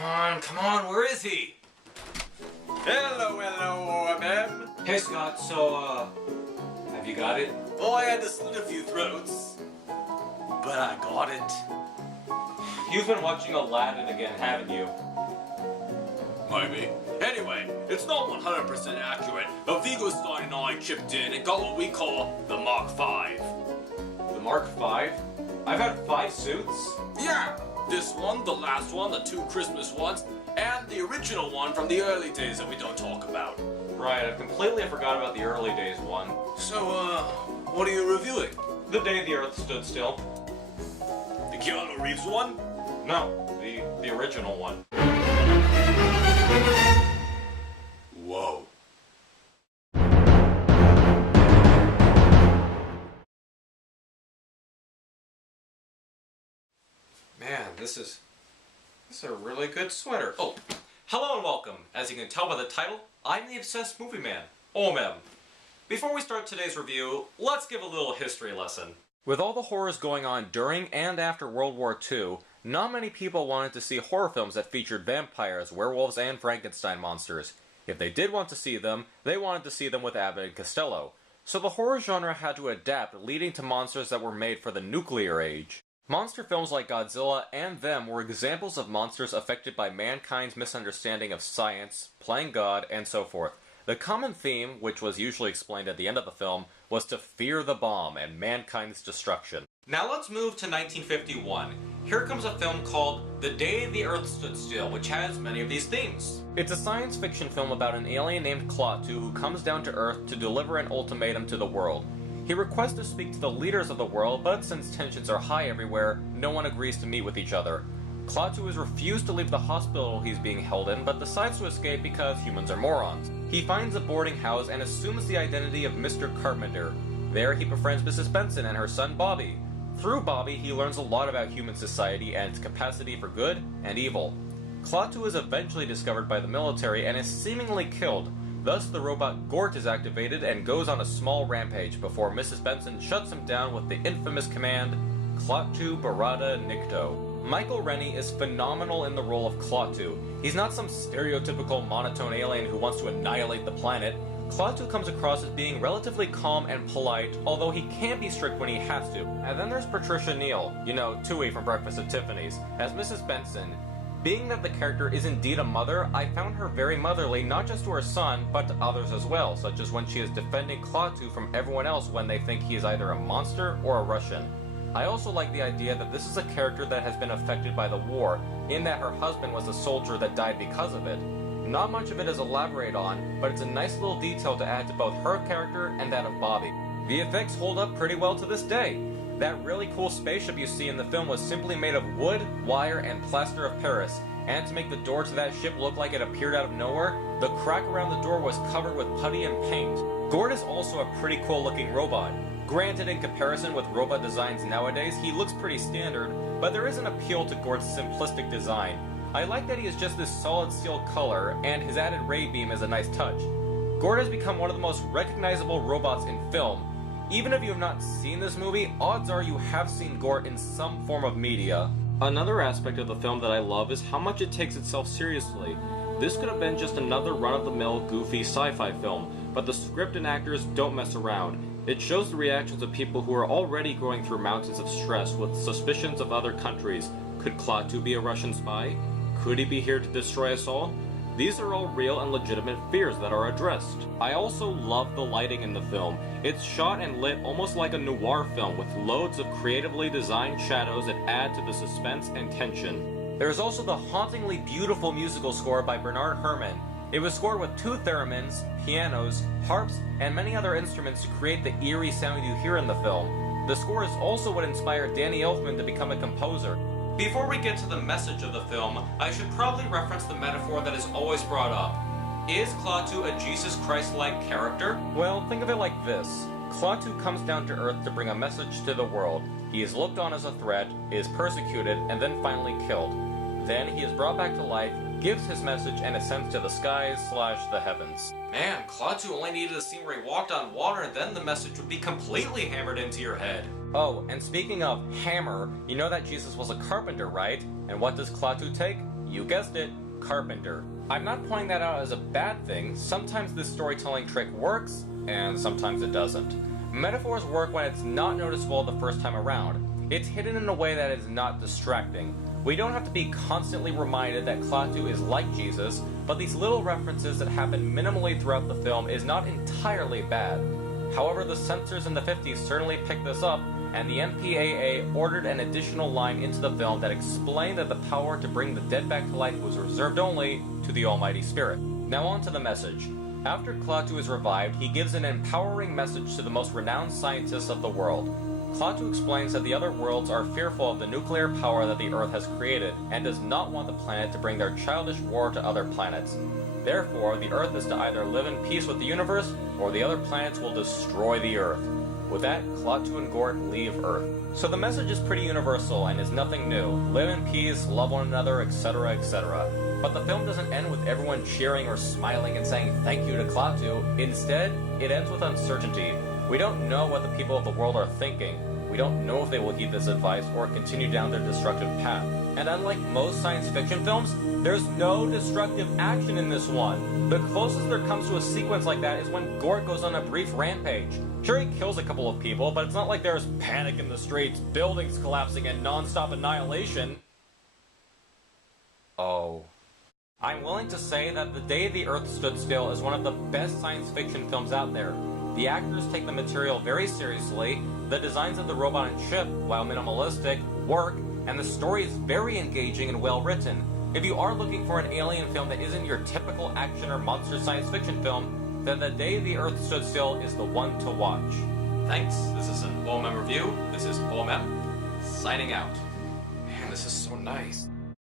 Come on, where is he? Hello, O.M.M. Hey Scott, so, have you got it? Oh, I had to slit a few throats, but I got it. You've been watching Aladdin again, haven't you? Maybe. Anyway, it's not 100% accurate, but Vigo Stein and I chipped in and got what we call the Mark V. The Mark V? I've had 5 suits? Yeah! This one, the last one, the 2 Christmas ones, and the original one from the early days that we don't talk about. Right, I completely forgot about the early days one. So, what are you reviewing? The Day the Earth Stood Still. The Keanu Reeves one? No, the original one. Whoa. Man, this is a really good sweater. Oh, hello and welcome. As you can tell by the title, I'm the obsessed movie man, O.M.M. Before we start today's review, let's give a little history lesson. With all the horrors going on during and after World War II, not many people wanted to see horror films that featured vampires, werewolves, and Frankenstein monsters. If they did want to see them, they wanted to see them with Abbott and Costello. So the horror genre had to adapt, leading to monsters that were made for the nuclear age. Monster films like Godzilla and Them were examples of monsters affected by mankind's misunderstanding of science, playing God, and so forth. The common theme, which was usually explained at the end of the film, was to fear the bomb and mankind's destruction. Now let's move to 1951. Here comes a film called The Day the Earth Stood Still, which has many of these themes. It's a science fiction film about an alien named Klaatu who comes down to Earth to deliver an ultimatum to the world. He requests to speak to the leaders of the world, but since tensions are high everywhere, no one agrees to meet with each other. Klaatu is refused to leave the hospital he's being held in, but decides to escape because humans are morons. He finds a boarding house and assumes the identity of Mr. Carpenter. There he befriends Mrs. Benson and her son Bobby. Through Bobby, he learns a lot about human society and its capacity for good and evil. Klaatu is eventually discovered by the military and is seemingly killed. Thus, the robot Gort is activated and goes on a small rampage before Mrs. Benson shuts him down with the infamous command, Klaatu Barada Nikto. Michael Rennie is phenomenal in the role of Klaatu. He's not some stereotypical monotone alien who wants to annihilate the planet. Klaatu comes across as being relatively calm and polite, although he can be strict when he has to. And then there's Patricia Neal, you know, Tui from Breakfast at Tiffany's, as Mrs. Benson. Being that the character is indeed a mother, I found her very motherly not just to her son, but to others as well, such as when she is defending Klaatu from everyone else when they think he is either a monster or a Russian. I also like the idea that this is a character that has been affected by the war, in that her husband was a soldier that died because of it. Not much of it is elaborated on, but it's a nice little detail to add to both her character and that of Bobby. The effects hold up pretty well to this day. That really cool spaceship you see in the film was simply made of wood, wire, and plaster of Paris, and to make the door to that ship look like it appeared out of nowhere, the crack around the door was covered with putty and paint. Gort is also a pretty cool looking robot. Granted, in comparison with robot designs nowadays, he looks pretty standard, but there is an appeal to Gort's simplistic design. I like that he is just this solid steel color, and his added ray beam is a nice touch. Gort has become one of the most recognizable robots in film. Even if you have not seen this movie, odds are you have seen Gort in some form of media. Another aspect of the film that I love is how much it takes itself seriously. This could have been just another run-of-the-mill, goofy sci-fi film, but the script and actors don't mess around. It shows the reactions of people who are already going through mountains of stress with suspicions of other countries. Could Klaatu be a Russian spy? Could he be here to destroy us all? These are all real and legitimate fears that are addressed. I also love the lighting in the film. It's shot and lit almost like a noir film with loads of creatively designed shadows that add to the suspense and tension. There is also the hauntingly beautiful musical score by Bernard Herrmann. It was scored with 2 theremins, pianos, harps, and many other instruments to create the eerie sound you hear in the film. The score is also what inspired Danny Elfman to become a composer. Before we get to the message of the film, I should probably reference the metaphor that is always brought up. Is Klaatu a Jesus Christ-like character? Well, think of it like this. Klaatu comes down to Earth to bring a message to the world. He is looked on as a threat, is persecuted, and then finally killed. Then he is brought back to life, gives his message, and ascends to the skies/the heavens. Man, Klaatu only needed a scene where he walked on water and then the message would be completely hammered into your head. Oh, and speaking of hammer, you know that Jesus was a carpenter, right? And what does Klaatu take? You guessed it, carpenter. I'm not pointing that out as a bad thing. Sometimes this storytelling trick works, and sometimes it doesn't. Metaphors work when it's not noticeable the first time around. It's hidden in a way that is not distracting. We don't have to be constantly reminded that Klaatu is like Jesus, but these little references that happen minimally throughout the film is not entirely bad. However, the censors in the 50s certainly picked this up, and the MPAA ordered an additional line into the film that explained that the power to bring the dead back to life was reserved only to the Almighty Spirit. Now on to the message. After Klaatu is revived, he gives an empowering message to the most renowned scientists of the world. Klaatu explains that the other worlds are fearful of the nuclear power that the Earth has created, and does not want the planet to bring their childish war to other planets. Therefore, the Earth is to either live in peace with the universe, or the other planets will destroy the Earth. With that, Klaatu and Gort leave Earth. So the message is pretty universal and is nothing new. Live in peace, love one another, etc., etc. But the film doesn't end with everyone cheering or smiling and saying thank you to Klaatu. Instead, it ends with uncertainty. We don't know what the people of the world are thinking. We don't know if they will heed this advice or continue down their destructive path. And unlike most science fiction films, there's no destructive action in this one. The closest there comes to a sequence like that is when Gort goes on a brief rampage. Sure, he kills a couple of people, but it's not like there's panic in the streets, buildings collapsing, and non-stop annihilation. Oh. I'm willing to say that The Day the Earth Stood Still is one of the best science fiction films out there. The actors take the material very seriously, the designs of the robot and ship, while minimalistic, work, and the story is very engaging and well written. If you are looking for an alien film that isn't your typical action or monster science fiction film, then The Day the Earth Stood Still is the one to watch. Thanks, this is an O.M.M review. This is O.M.M, signing out. Man, this is so nice.